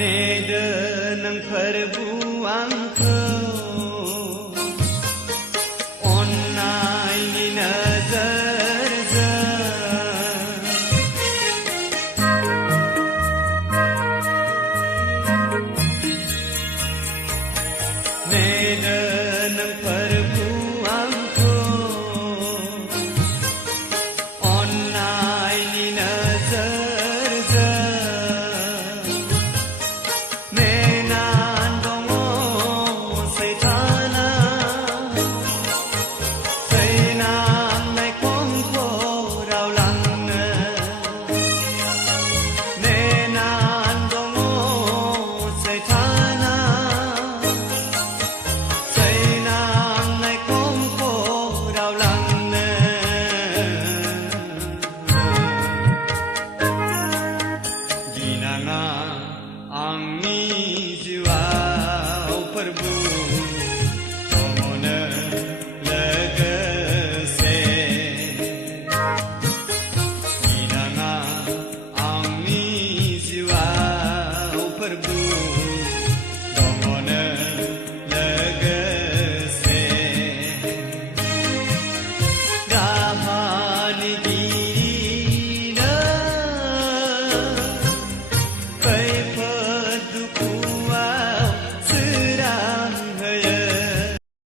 Neda nang perbuang kau online ni nazar zar Neda nang perbuang kau online ni nazar zar Nenan dongo say thana say nam nay kong ko rao lang na Nenan dongo say thana say nam nay kong ko rao lang na Gina nga ang jiwa perbu Somona legase Gina nga ang jiwa perbu